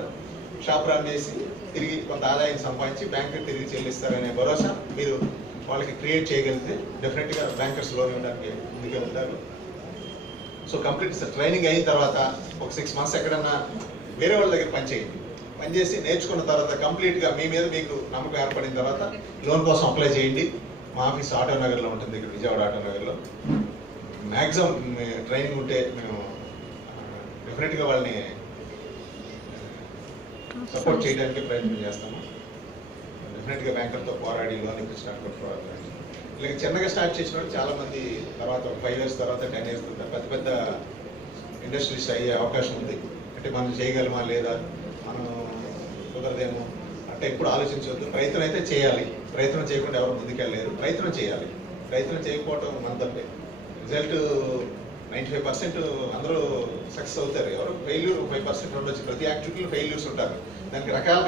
షాప్ రన్ చేసి తిరిగి కొంత ఆదాయం సంపాదించి బ్యాంకుకి తిరిగి చెల్లిస్తారనే భరోసా మీరు వాళ్ళకి క్రియేట్ చేయగలిగితే డెఫినెట్గా బ్యాంకర్స్ లోన్ ఇవ్వడానికి ముందుకే ఉంటారు. సో కంప్లీట్ ట్రైనింగ్ అయిన తర్వాత ఒక 6 months ఎక్కడన్నా వేరే వాళ్ళ దగ్గర పనిచేసి నేర్చుకున్న తర్వాత కంప్లీట్గా మీ మీద మీకు నమ్మకం ఏర్పడిన తర్వాత లోన్ కోసం అప్లై చేయండి. మా ఆఫీస్ ఆటోనగర్లో ఉంటుంది, ఇక్కడ విజయవాడ ఆటోనగర్లో. మ్యాక్సిమం ట్రైనింగ్ ఉంటే మేము డెఫినెట్గా వాళ్ళని సపోర్ట్ చేయడానికి ప్రయత్నం చేస్తాము. డెఫినెట్గా బ్యాంకర్తో పోరాడి లోన్ ఇప్పించడానికి పోరాడాలి. ఇలా చిన్నగా స్టార్ట్ చేసిన వాళ్ళు చాలామంది తర్వాత 5 years తర్వాత 10 years తర్వాత పెద్ద పెద్ద ఇండస్ట్రీస్ అయ్యే అవకాశం ఉంది. అంటే మనం చేయగలమా లేదా, మనం కుదరదేమో అంటే ఎప్పుడు ఆలోచించవద్దు. ప్రయత్నం అయితే చేయాలి. ప్రయత్నం చేయకుండా ఎవరు ముందుకెళ్ళలేరు. ప్రయత్నం చేయాలి. ప్రయత్నం చేయకపోవటం మన తప్పే. రిజల్ట్ 95% అందరూ సక్సెస్ అవుతారు. ఎవరు ఫెయిల్యూర్ 5% ఉండొచ్చు. ప్రతి యాక్టివిటీలో ఫెయిల్యూర్స్ ఉంటారు. దానికి రకరకాల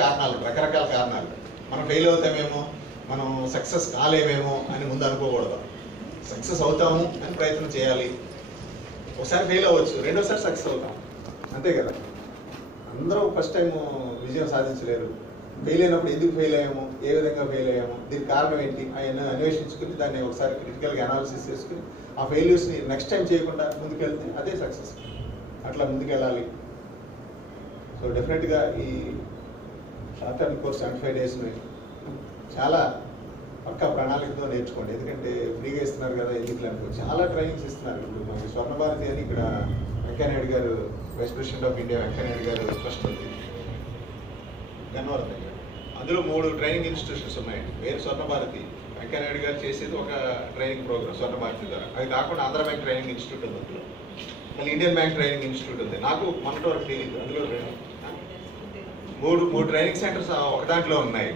కారణాలు. మనం ఫెయిల్ అవుతామేమో, మనం సక్సెస్ కాలేమేమో అని ముందు అనుకోకూడదు. సక్సెస్ అవుతాము అని ప్రయత్నం చేయాలి. ఒకసారి ఫెయిల్ అవ్వచ్చు, రెండోసారి సక్సెస్ అవుతాం, అంతే కదా. అందరూ ఫస్ట్ టైం విజయం సాధించలేరు. ఫెయిల్ అయినప్పుడు ఎందుకు ఫెయిల్ అయ్యాము, ఏ విధంగా ఫెయిల్ అయ్యాము, దీనికి కారణం ఏంటి ఆయన అన్వేషించుకుని దాన్ని ఒకసారి క్రిటికల్గా అనాలిసిస్ చేసుకుని ఆ ఫెయిల్యూర్స్ని నెక్స్ట్ టైం చేయకుండా ముందుకెళ్తే అదే సక్సెస్. అట్లా ముందుకెళ్ళాలి. సో డెఫినెట్గా ఈ షార్ట్ టర్మ్ కోర్స్ 75 daysని చాలా పక్కా ప్రణాళికతో నేర్చుకోండి. ఎందుకంటే ఫ్రీగా ఇస్తున్నారు కదా, ఎందుకు అనుకో చాలా ట్రైనింగ్స్ ఇస్తున్నారు. ఇప్పుడు మనకి స్వర్ణభారతి అని ఇక్కడ వెంకయ్యనాయుడు గారు, vice president of India Venkaiah Naidu గారు ట్రస్ట్ ఉంది గన్నవరం దగ్గర. అందులో 3 ట్రైనింగ్ ఇన్స్టిట్యూషన్స్ ఉన్నాయండి. వేరే స్వర్ణభారతి వెంకయ్యనాయుడు గారు చేసేది ఒక ట్రైనింగ్ ప్రోగ్రామ్ స్వర్ణభారతి ద్వారా. అది కాకుండా ఆంధ్ర బ్యాంక్ ట్రైనింగ్ ఇన్స్టిట్యూట్ ఉంది అందులో. మళ్ళీ ఇండియన్ బ్యాంక్ ట్రైనింగ్ ఇన్స్టిట్యూట్ ఉంది. నాకు మొన్నటి వరకు తెలియదు. అందులో 3 ట్రైనింగ్ సెంటర్స్ ఒక దాంట్లో ఉన్నాయి.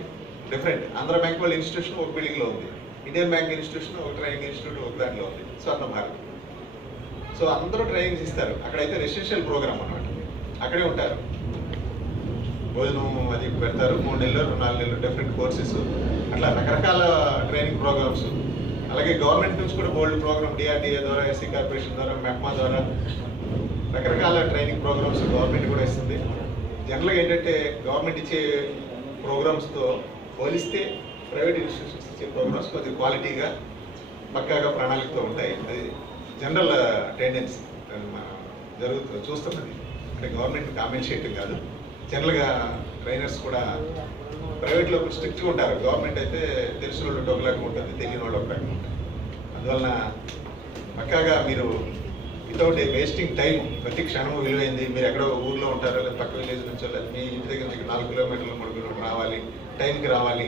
డిఫరెంట్. ఆంధ్ర బ్యాంక్ వాళ్ళ ఇన్స్టిట్యూషన్ ఒక బిల్డింగ్లో ఉంది. ఇండియన్ బ్యాంక్ ఇన్స్టిట్యూషన్ ఒక ట్రైనింగ్ ఇన్స్టిట్యూట్ ఒక దాంట్లో ఉంది, స్వర్ణభారతి. సో అందరూ ట్రైనింగ్స్ ఇస్తారు. అక్కడైతే రెసిడెన్షియల్ ప్రోగ్రామ్ అన్నమాట. అక్కడే ఉంటారు, భోజనం అది పెడతారు. 3 నెలలు 4 నెలలు డిఫరెంట్ కోర్సెస్, అట్లా రకరకాల ట్రైనింగ్ ప్రోగ్రామ్స్. అలాగే గవర్నమెంట్ నుంచి కూడా బోల్డ్ ప్రోగ్రామ్ డిఆర్డిఏ ద్వారా, ఎస్సీ కార్పొరేషన్ ద్వారా, మెప్మా ద్వారా రకరకాల ట్రైనింగ్ ప్రోగ్రామ్స్ గవర్నమెంట్ కూడా ఇస్తుంది. జనరల్గా ఏంటంటే గవర్నమెంట్ ఇచ్చే ప్రోగ్రామ్స్తో పోలిస్తే ప్రైవేట్ ఇన్స్టిట్యూషన్స్ ఇచ్చే ప్రోగ్రామ్స్ కొద్దిగా క్వాలిటీగా పక్కాగా ప్రణాళికతో ఉంటాయి. అది జనరల్ టెండెన్సీ జరుగుతుంది, చూస్తున్నది. అంటే గవర్నమెంట్ కామెంట్ చేయటం కాదు. జనరల్గా ట్రైనర్స్ కూడా ప్రైవేట్లో స్ట్రిక్ట్గా ఉంటారు. గవర్నమెంట్ అయితే తెలిసిన వాళ్ళు ఒక రకంగా ఉంటుంది, తెలియని వాళ్ళు ఒక రకంగా ఉంటుంది. అందువలన పక్కాగా మీరు వితౌట్ వేస్టింగ్ టైం, ప్రతి క్షణము విలువైంది. మీరు ఎక్కడో ఊర్లో ఉంటారో లేదా పక్క విలేజ్ నుంచి మీ ఇంటి దగ్గర నుంచి 4 కిలోమీటర్లు 3 కిలోమీటర్లు రావాలి, టైంకి రావాలి,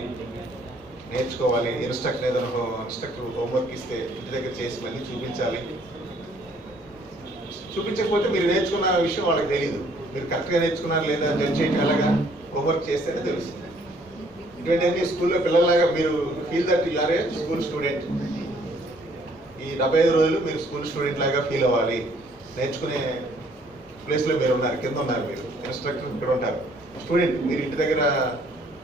నేర్చుకోవాలి. ఇన్స్ట్రక్టర్ ఏదైనా ఇన్స్ట్రక్టర్ హోంవర్క్ ఇస్తే ఇంటి దగ్గర చేసి మళ్ళీ చూపించాలి. చూపించకపోతే మీరు నేర్చుకున్న విషయం వాళ్ళకి తెలియదు. మీరు కరెక్ట్గా నేర్చుకున్నారు లేదా జడ్జ్ చేయటం ఎలాగా, హోంవర్క్ చేస్తేనే తెలుస్తుంది. ఇటువంటివన్నీ స్కూల్లో పిల్లలాగా మీరు feel that you are a school student. ఈ 75 రోజులు మీరు స్కూల్ స్టూడెంట్ లాగా ఫీల్ అవ్వాలి. నేర్చుకునే ప్లేస్లో మీరు ఉన్నారు, కింద ఉన్నారు, మీరు ఇన్స్ట్రక్టర్ ఇక్కడ ఉంటారు. స్టూడెంట్ మీరు ఇంటి దగ్గర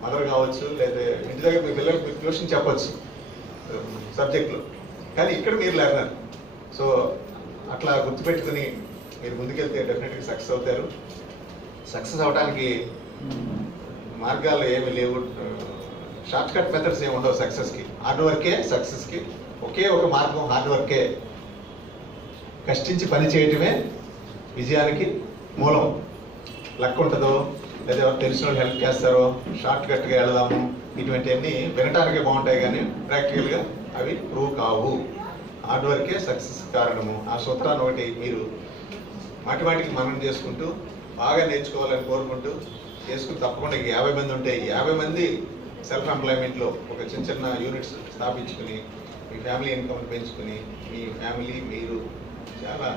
మదర్ కావచ్చు, లేదా ఇంటి దగ్గర మీ పిల్లలకు మీరు ట్యూషన్ చెప్పచ్చు సబ్జెక్ట్లో, కానీ ఇక్కడ మీరు లెర్నర్. సో అట్లా గుర్తుపెట్టుకుని మీరు ముందుకెళ్తే డెఫినెట్గా సక్సెస్ అవుతారు. సక్సెస్ అవడానికి మార్గాలు ఏమి లేవు, షార్ట్ కట్ మెథడ్స్ ఏమి ఉండవు సక్సెస్కి. హార్డ్ వర్కే సక్సెస్కి ఒకే ఒక మార్గం, హార్డ్ వర్కే. కష్టించి పని చేయటమే విజయానికి మూలం. లక్ ఉంటుందో లేదా ఎవరు తెలిసిన వాళ్ళు హెల్ప్ చేస్తారో, షార్ట్ కట్గా వెళదాము, ఇటువంటివన్నీ వినటానికి బాగుంటాయి కానీ ప్రాక్టికల్గా అవి ప్రూవ్ కావు. హార్డ్ వర్కే సక్సెస్ కారణము. ఆ సూత్రాన్ని ఒకటి మీరు మాటిమాటికి మనం చేసుకుంటూ బాగా నేర్చుకోవాలని కోరుకుంటూ చేసుకుని తప్పకుండా 50 మంది ఉంటే 50 మంది సెల్ఫ్ ఎంప్లాయ్మెంట్లో ఒక చిన్న చిన్న యూనిట్స్ స్థాపించుకుని మీ ఫ్యామిలీ ఇన్కమ్ పెంచుకుని మీ ఫ్యామిలీ మీరు చాలా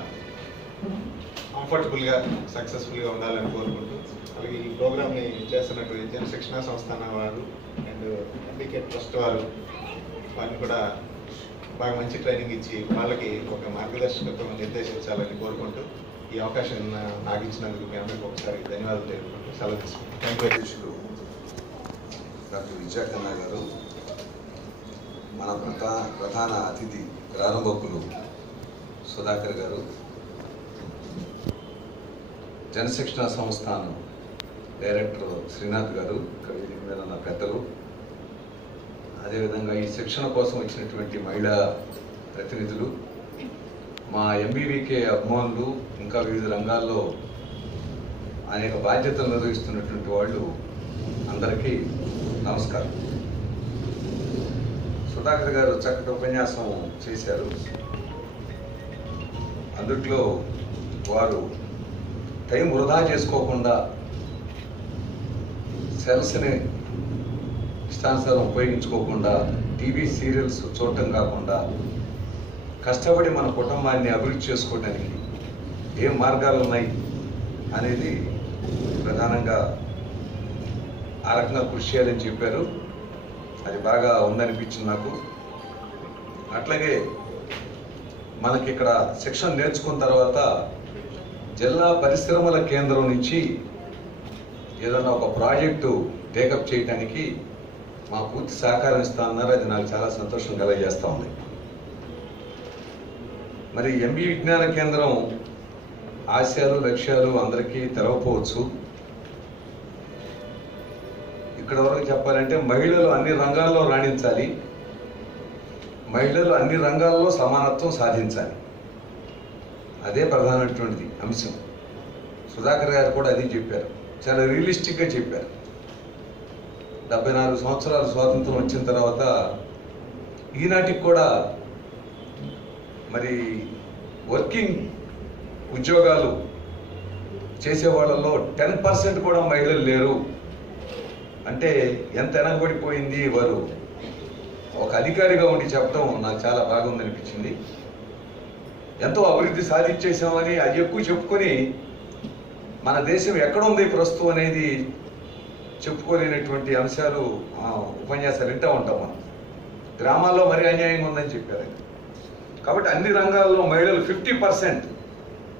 కంఫర్టబుల్గా సక్సెస్ఫుల్గా ఉండాలని కోరుకుంటూ, అలాగే ఈ ప్రోగ్రామ్ని చేస్తున్నటువంటి జన శిక్షణా సంస్థ వారు అండ్ ఎంబీకే ట్రస్ట్ వారిని కూడా బాగా మంచి ట్రైనింగ్ ఇచ్చి వాళ్ళకి ఒక మార్గదర్శకత్వం నిర్దేశించాలని కోరుకుంటూ ఈ అవకాశం నాకు ఇచ్చినందుకు మీ అందరికీ ఒకసారి ధన్యవాదాలు తెలుపుకుంటూ సెలవు తీసుకుంటాం. Thank you. డాక్టర్ విజయకన్నా గారు, మన ప్రధాన అతిథి ప్రారంభకులు సుధాకర్ గారు, జనశిక్షణ సంస్థానం డైరెక్టర్ శ్రీనాథ్ గారు, ఇక్కడ వేదిక మీద ఉన్న పెద్దలు, అదేవిధంగా ఈ శిక్షణ కోసం వచ్చినటువంటి మహిళా ప్రతినిధులు, మా ఎంబీవీకే అభిమానులు, ఇంకా వివిధ రంగాల్లో అనేక బాధ్యతలు నిర్వహిస్తున్నటువంటి వాళ్ళు అందరికీ నమస్కారం. సుధాకర్ గారు చక్కటి ఉపన్యాసం చేశారు. అందుట్లో వారు టైం వృధా చేసుకోకుండా సెల్స్ని ఇష్టానుసారం ఉపయోగించుకోకుండా టీవీ సీరియల్స్ చూడటం కాకుండా కష్టపడి మన కుటుంబాన్ని అభివృద్ధి చేసుకోవడానికి ఏం మార్గాలు ఉన్నాయి అనేది ప్రధానంగా ఆ రకంగా కృషి చేయాలని చెప్పారు. అది బాగా ఉందనిపించింది నాకు. అట్లాగే మనకి ఇక్కడ శిక్షణ నేర్చుకున్న తర్వాత జిల్లా పరిశ్రమల కేంద్రం నుంచి ఏదైనా ఒక ప్రాజెక్టు టేకప్ చేయడానికి మా పూర్తి సహకారం ఇస్తా అన్నారు. అది నాకు చాలా సంతోషం కలగజేస్తూ ఉంది. మరి ఎంబీ విజ్ఞాన కేంద్రం ఆశయాలు లక్ష్యాలు అందరికీ తెలవకపోవచ్చు. ఇక్కడ వరకు చెప్పాలంటే మహిళలు అన్ని రంగాల్లో రాణించాలి, మహిళలు అన్ని రంగాల్లో సమానత్వం సాధించాలి, అదే ప్రధానమైనటువంటిది అంశం. సుధాకర్ గారు కూడా అది చెప్పారు, చాలా రియలిస్టిక్గా చెప్పారు. 74 సంవత్సరాలు స్వాతంత్రం వచ్చిన తర్వాత ఈనాటికి కూడా మరి వర్కింగ్ ఉద్యోగాలు చేసే వాళ్ళలో 10% కూడా మహిళలు లేరు అంటే ఎంత వెనకబడిపోయింది. వారు ఒక అధికారిగా ఉండి చెప్పడం నాకు చాలా బాగుందనిపించింది. ఎంతో అభివృద్ధి సాధించేసామని అది ఎక్కువ చెప్పుకొని మన దేశం ఎక్కడుంది ప్రస్తుతం అనేది చెప్పుకోలేనటువంటి అంశాలు ఉపన్యాసాలు వింటూ ఉంటాం. మనం గ్రామాల్లో మరీ అన్యాయంగా ఉందని చెప్పారు. కాబట్టి అన్ని రంగాల్లో మహిళలు 50%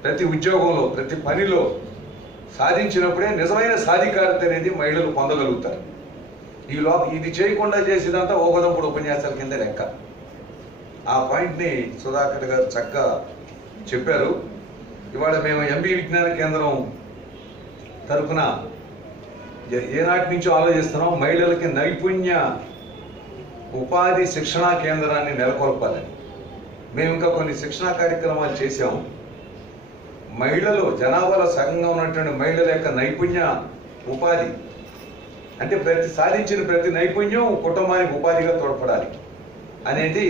ప్రతి ఉద్యోగంలో ప్రతి పనిలో సాధించినప్పుడే నిజమైన సాధికారత అనేది మహిళలు పొందగలుగుతారు. ఇది చేయకుండా చేసేదంతా ఓగదంపుడు ఉపన్యాసాల కింద లెక్క. ఆ పాయింట్ని సుధాకర్ గారు చక్కగా చెప్పారు. ఇవాళ మేము ఎంబీ విజ్ఞాన కేంద్రం తరఫున ఏనాటి నుంచో ఆలోచిస్తున్నాం, మహిళలకి నైపుణ్య ఉపాధి శిక్షణా కేంద్రాన్ని నెలకొల్పాలని. మేము ఇంకా కొన్ని శిక్షణా కార్యక్రమాలు చేశాము. మహిళలు జనాభాలో సగంగా ఉన్నటువంటి మహిళల యొక్క నైపుణ్య ఉపాధి అంటే సాధించిన ప్రతి నైపుణ్యం కుటుంబానికి ఉపాధిగా తోడ్పడాలి అనేది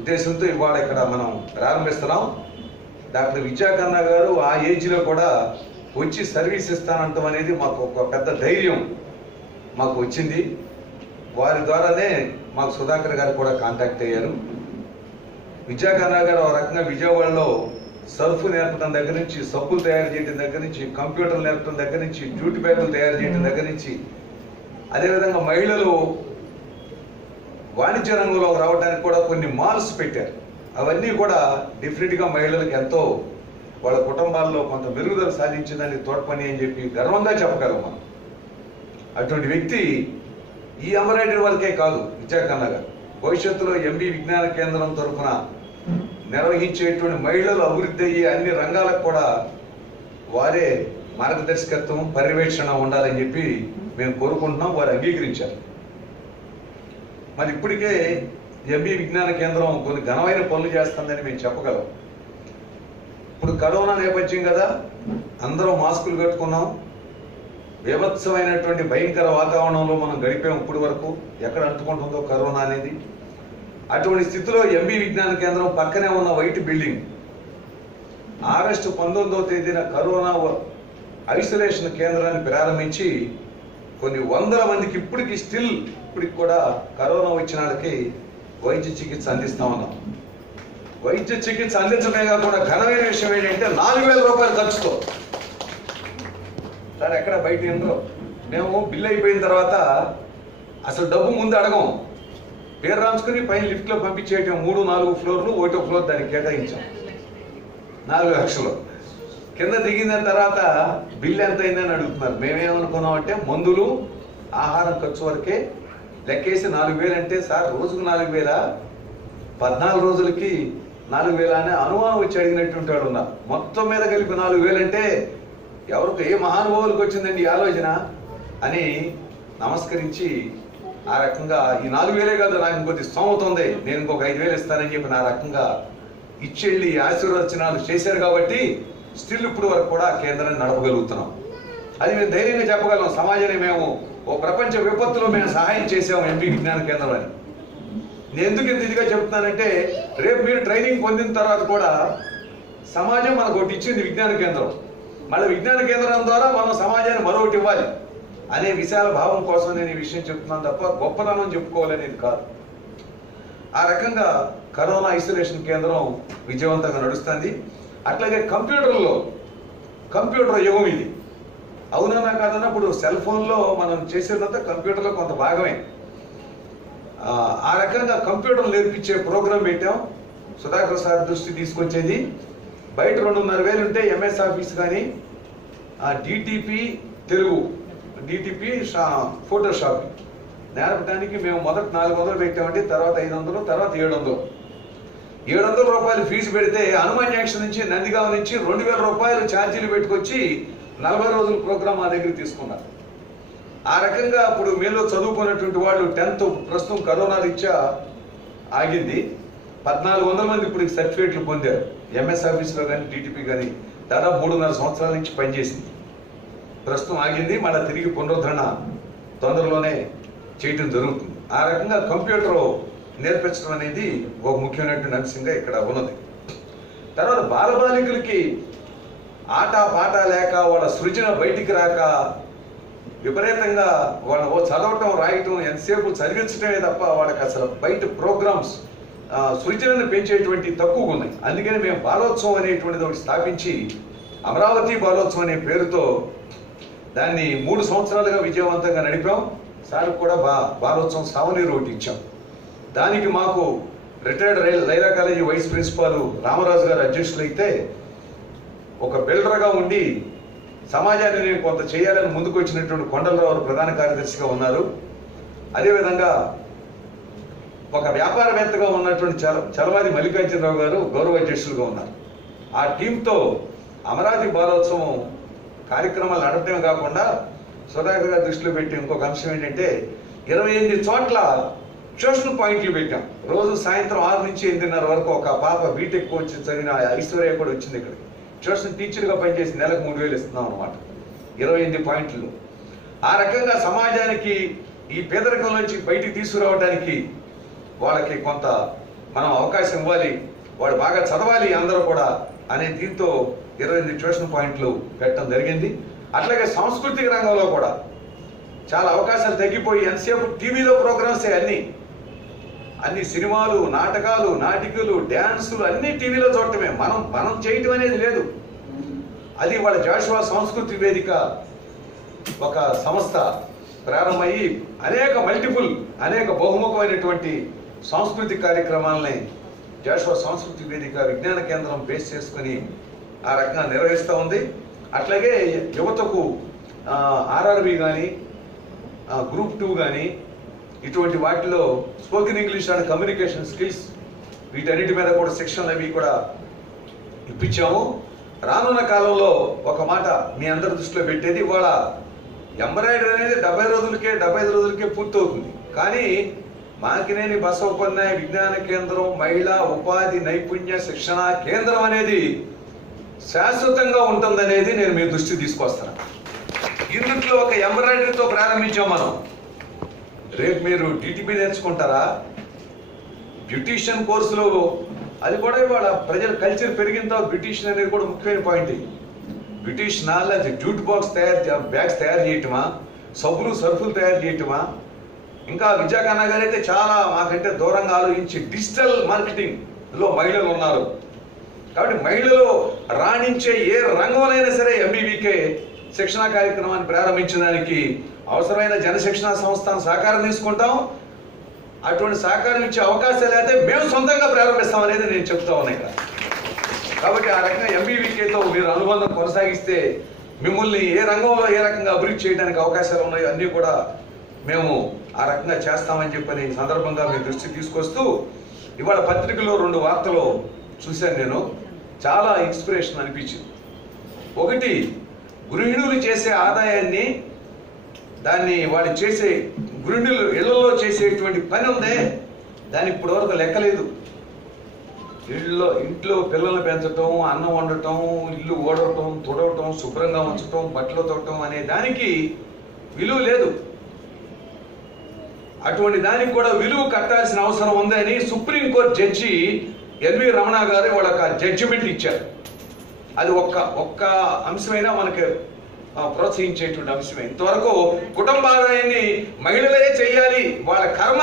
ఉద్దేశంతో ఇవాళ ఇక్కడ మనం ప్రారంభిస్తున్నాం. డాక్టర్ విజయకన్నా గారు ఆ ఏజ్లో కూడా వచ్చి సర్వీస్ ఇస్తానంటాం అనేది మాకు ఒక పెద్ద ధైర్యం మాకు వచ్చింది. వారి ద్వారానే మాకు సుధాకర్ గారు కూడా కాంటాక్ట్ అయ్యారు. విజయకన్నా గారు ఒక రకంగా విజయవాడలో సర్ఫ్ నేర్పడం దగ్గర నుంచి, సబ్బులు తయారు చేయడం దగ్గర నుంచి, కంప్యూటర్లు నేర్పడం దగ్గర నుంచి, డ్యూటీ బ్యాగులు తయారు చేయడం దగ్గర నుంచి, అదేవిధంగా మహిళలు వాణిజ్య రంగంలో రావడానికి కూడా కొన్ని మాల్స్ పెట్టారు. అవన్నీ కూడా డెఫినెట్గా మహిళలకు ఎంతో వాళ్ళ కుటుంబాల్లో కొంత మెరుగుదల సాధించిందని తోడ్పని అని చెప్పి గర్వంగా చెప్పగలం మనం. అటువంటి వ్యక్తి ఈ ఎంబ్రాయిడరీ వరకే కాదు, విజయకన్నా గారు భవిష్యత్తులో ఎంబీ విజ్ఞాన కేంద్రం తరఫున నిర్వహించేటువంటి మహిళలు అభివృద్ధి అయ్యే అన్ని రంగాలకు కూడా వారే మార్గదర్శకత్వం పర్యవేక్షణ ఉండాలని చెప్పి మేము కోరుకుంటున్నాం. వారు అంగీకరించారు. మరి ఇప్పటికే ఎంబీ విజ్ఞాన కేంద్రం కొన్ని ఘనమైన పనులు చేస్తుందని మేము చెప్పగలం. ఇప్పుడు కరోనా నేపథ్యం కదా, అందరం మాస్కులు కట్టుకున్నాం. బీభత్సమైనటువంటి భయంకర వాతావరణంలో మనం గడిపాం ఇప్పటి వరకు. ఎక్కడ అంటుకుంటుందో కరోనా అనేది. అటువంటి స్థితిలో ఎంబీ విజ్ఞాన కేంద్రం పక్కనే ఉన్న వైట్ బిల్డింగ్ ఆగస్టు 19వ తేదీన కరోనా ఐసోలేషన్ కేంద్రాన్ని ప్రారంభించి కొన్ని వందల మందికి ఇప్పటికి కూడా కరోనా వచ్చిన వాళ్ళకి వైద్య చికిత్స అందిస్తా ఉన్నాం. వైద్య చికిత్స అందించడమే కాకుండా ఘనమైన విషయం ఏంటంటే 4,000 రూపాయలు ఖర్చుతో. సార్ ఎక్కడ బయట ఏందో మేము బిల్ అయిపోయిన తర్వాత అసలు డబ్బు ముందు అడగం, పేరు రాంచుకుని పైన లిఫ్ట్లో పంపించేయటం. 3-4 ఫ్లోర్లు, 1 ఫ్లోర్ దానికి కేటాయించాం. 4 లక్షలు. కింద దిగిన తర్వాత బిల్ ఎంత అయిందని అడుగుతున్నారు. మేమేమనుకున్నామంటే మందులు ఆహారం ఖర్చు వరకే లెక్కేసి 4,000 అంటే సార్ రోజుకు 4,000, 14 రోజులకి 4,000 అనే అనుమానం వచ్చి అడిగినటువంటి వాళ్ళు ఉన్నారు. మొత్తం మీద కలిపి 4,000 అంటే ఎవరికి ఏ మహానుభావులకు వచ్చిందండి ఈ ఆలోచన అని నమస్కరించి ఆ రకంగా ఈ 4,000 కాదు, నాకు ఇంకొద్ది స్తోమత ఉంది, నేను ఇంకొక 5,000 ఇస్తానని చెప్పి నా రకంగా ఇచ్చెళ్ళి ఆశీర్వచనాలు చేశారు కాబట్టి స్టిల్ ఇప్పుడు వరకు కూడా కేంద్రాన్ని నడపగలుగుతున్నాం. అది మేము ధైర్యంగా చెప్పగలం. సమాజాన్ని మేము ఓ ప్రపంచ విపత్తులో మేము సహాయం చేసాము ఎంపీ విజ్ఞాన కేంద్రం అని. నేను ఎందుకు ఇంత ఇదిగా చెప్తున్నానంటే రేపు మీరు ట్రైనింగ్ పొందిన తర్వాత కూడా సమాజం మనకు ఒకటి ఇచ్చింది విజ్ఞాన కేంద్రం, మళ్ళీ విజ్ఞాన కేంద్రం ద్వారా మనం సమాజాన్ని మరొకటి ఇవ్వాలి అనే విశాల భావం కోసం నేను ఈ విషయం చెప్తున్నాను తప్ప గొప్పతనం చెప్పుకోవాలనేది కాదు. ఆ రకంగా కరోనా ఐసోలేషన్ కేంద్రం విజయవంతంగా నడుస్తుంది. అట్లాగే కంప్యూటర్ యుగం ఇది. అవునన్నా కాదన్నప్పుడు సెల్ ఫోన్లో మనం చేసేదంతా కంప్యూటర్లో కొంత భాగమే. ఆ రకంగా కంప్యూటర్ నేర్పించే ప్రోగ్రాం పెట్టాం. సుధాకర్ సార్ దృష్టి తీసుకొచ్చేది బయట 2,500 ఉంటే ఎంఎస్ ఆఫీస్ కానీ డిటిపి తెలుగు, డిటిపి ఫోటోషాప్ నేర్పడానికి మేము మొదట 400 పెట్టామంటే తర్వాత 500, తర్వాత 700. 700 రూపాయలు ఫీజు పెడితే హనుమాన్ జంక్షన్ నుంచి నందిగామ నుంచి 2,000 రూపాయలు ఛార్జీలు పెట్టుకొచ్చి 40 రోజుల ప్రోగ్రాం మా దగ్గర తీసుకున్నారు. ఆ రకంగా ఇప్పుడు మీలో చదువుకున్నటువంటి వాళ్ళు 10th ప్రస్తుతం కరోనా రీత్యా ఆగింది. 1,400 మంది ఇప్పుడు సర్టిఫికేట్లు పొందారు. ఎంఎస్ ఆఫీస్లో కానీ డిటిపి కానీ దాదాపు 3.5 సంవత్సరాల నుంచి పనిచేసింది. ప్రస్తుతం ఆగింది, మళ్ళీ తిరిగి పునరుద్ధరణ తొందరలోనే చేయటం జరుగుతుంది. ఆ రకంగా కంప్యూటర్ నేర్పించడం అనేది ఒక ముఖ్యమైనటువంటి అంశంగా ఇక్కడ ఉన్నది. తర్వాత బాలబాలికలకి ఆట పాట లేక వాళ్ళ సృజన బయటికి రాక విపరీతంగా వాళ్ళు చదవటం రాయటం ఎంతసేపు చదివించడమే తప్ప వాళ్ళకి అసలు బయట ప్రోగ్రామ్స్ సృజనను పెంచేటువంటి తక్కువగా ఉన్నాయి. అందుకని మేము బాలోత్సవం అనేటువంటిది ఒకటి స్థాపించి అమరావతి బాలోత్సవం అనే పేరుతో దాన్ని 3 సంవత్సరాలుగా విజయవంతంగా నడిపాం. సార్ కూడా బాలోత్సవం సావనీరు ఒకటి ఇచ్చాం. దానికి మాకు retired Laila college vice principal Ramaraju గారు అధ్యక్షులు అయితే ఒక బిల్డర్గా ఉండి సమాజాన్ని నేను కొంత చేయాలని ముందుకు వచ్చినటువంటి కొండలరావు ప్రధాన కార్యదర్శిగా ఉన్నారు. అదేవిధంగా ఒక వ్యాపారవేత్తగా ఉన్నటువంటి చలవాది మల్లికార్జునరావు గారు గౌరవ అధ్యక్షులుగా ఉన్నారు. ఆ టీంతో అమరావతి బాలోత్సవం కార్యక్రమాలు నడపడమే కాకుండా సుధాకర్ గారి దృష్టిలో పెట్టి ఇంకొక అంశం ఏంటంటే 28 చోట్ల ట్యూషన్ పాయింట్లు పెట్టాం. రోజు సాయంత్రం 6 నుంచి 8:30 వరకు ఒక పాప బీటెక్ వచ్చి చదివిన ఐశ్వర్య కూడా వచ్చింది ఇక్కడికి. ట్యూషన్ టీచర్గా పనిచేసి నెలకు 3,000 ఇస్తున్నాం అనమాట 28 పాయింట్లు. ఆ రకంగా సమాజానికి ఈ పేదరికం నుంచి బయటికి తీసుకురావడానికి వాళ్ళకి కొంత మనం అవకాశం ఇవ్వాలి, వాడు బాగా చదవాలి అందరూ కూడా అనే దీంతో 28 ట్యూషన్ పాయింట్లు పెట్టడం జరిగింది. అట్లాగే సాంస్కృతిక రంగంలో కూడా చాలా అవకాశాలు తగ్గిపోయి ఎంతసేపు టీవీలో ప్రోగ్రామ్సే అన్ని సినిమాలు, నాటకాలు, నాటికలు, డ్యాన్సులు అన్ని టీవీలో చూడటమే. మనం చేయటం అనేది లేదు. అది వాళ్ళ జాషువా సంస్కృతి వేదిక ఒక సంస్థ ప్రారంభమయ్యి అనేక బహుముఖమైనటువంటి సాంస్కృతిక కార్యక్రమాలని జాషువా సంస్కృతి వేదిక విజ్ఞాన కేంద్రం బేస్ చేసుకుని ఆ రకంగా నిర్వహిస్తూ ఉంది. అట్లాగే యువతకు ఆర్ఆర్బి కానీ గ్రూప్ 2 కానీ ఇటువంటి వాటిలో spoken English and communication skills వీటన్నిటి మీద కూడా శిక్షణలు అవి కూడా ఇప్పించాము. రానున్న కాలంలో ఒక మాట మీ అందరి దృష్టిలో పెట్టేది, ఇవాళ ఎంబ్రాయిడరీ అనేది 75 రోజులకే పూర్తవుతుంది. కానీ మాకినేని బసవపన్నాయ విజ్ఞాన కేంద్రం మహిళా ఉపాధి నైపుణ్య శిక్షణ కేంద్రం అనేది శాశ్వతంగా ఉంటుందనేది నేను మీ దృష్టికి తీసుకొస్తాను. ఇందులో ఒక ఎంబ్రాయిడరీతో ప్రారంభించాం మనం. రేపు మీరు డిటిపి నేర్చుకుంటారా, బ్యూటీషియన్ కోర్సులో అది కూడా ఇవాళ ప్రజల కల్చర్ పెరిగిన తర్వాత బ్యూటీషియన్ అనేది కూడా ముఖ్యమైన పాయింట్. బ్యూటీషియన్ లేదా జూట్ బాక్స్ బ్యాగ్స్ తయారు చేయటమా, సబ్బులు సర్ఫులు తయారు చేయటమా, ఇంకా విజయకన్నా గారు అయితే చాలా మాకంటే దూరంగా ఆలోచించి డిజిటల్ మార్కెటింగ్లో మహిళలు ఉన్నారు. కాబట్టి మహిళలు రాణించే ఏ రంగంలోనైనా సరే ఎంబీవీకే శిక్షణా కార్యక్రమాన్ని ప్రారంభించడానికి అవసరమైన జనశిక్షణ సంస్థను సహకారం తీసుకుంటాం. అటువంటి సహకారం ఇచ్చే అవకాశాలు అయితే మేము సొంతంగా ప్రారంభిస్తాం అనేది నేను చెప్తా ఉన్నాను ఇక్కడ. కాబట్టి ఆ రకంగా ఎంబీవీకేతో మీరు అనుబంధం కొనసాగిస్తే మిమ్మల్ని ఏ రంగంలో ఏ రకంగా అభివృద్ధి చేయడానికి అవకాశాలు ఉన్నాయో అన్నీ కూడా మేము ఆ రకంగా చేస్తామని చెప్పని ఈ సందర్భంగా మీ దృష్టికి తీసుకొస్తూ, ఇవాళ పత్రికలో 2 వార్తలు చూశాను నేను, చాలా ఇన్స్పిరేషన్ అనిపించింది. ఒకటి, గృహిణులు చేసే ఆదాయాన్ని, దాన్ని వాళ్ళు చేసే గృహిణులు ఇళ్లలో చేసేటువంటి పని ఉందే దాన్ని ఇప్పటివరకు లెక్కలేదు. ఇంట్లో పిల్లల్ని పెంచటం, అన్నం వండటం, ఇల్లు ఓడవటం, తుడవటం, శుభ్రంగా ఉంచటం, బట్టలు తొడటం అనే దానికి విలువ లేదు. అటువంటి దానికి కూడా విలువ కట్టాల్సిన అవసరం ఉందని సుప్రీంకోర్టు జడ్జి ఎల్వి రమణ గారు వాళ్ళకి జడ్జిమెంట్ ఇచ్చారు. అది ఒక్క అంశమైనా మనకి ప్రోత్సహించేటువంటి అంశమే. ఇంతవరకు కుటుంబాదాయాన్ని మహిళలే చేయాలి, వాళ్ళ కర్మ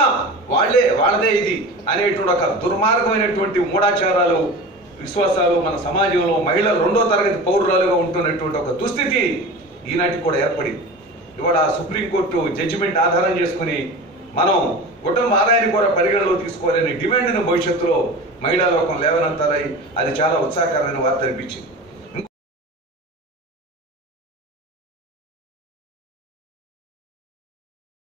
వాళ్ళదే ఇది అనేటువంటి ఒక దుర్మార్గమైనటువంటి మూఢాచారాలు, విశ్వాసాలు మన సమాజంలో మహిళలు 2వ తరగతి పౌరురాలుగా ఉంటున్నటువంటి ఒక దుస్థితి ఈనాటికి కూడా ఏర్పడింది. ఇవాళ సుప్రీంకోర్టు జడ్జిమెంట్ ఆధారం చేసుకుని మనం కుటుంబ ఆదాయాన్ని కూడా పరిగణలో తీసుకోవాలనే డిమాండ్ను భవిష్యత్తులో మహిళా లోకం లేవనెత్తాలి. అది చాలా ఉత్సాహకరమైన వార్త అనిపించింది.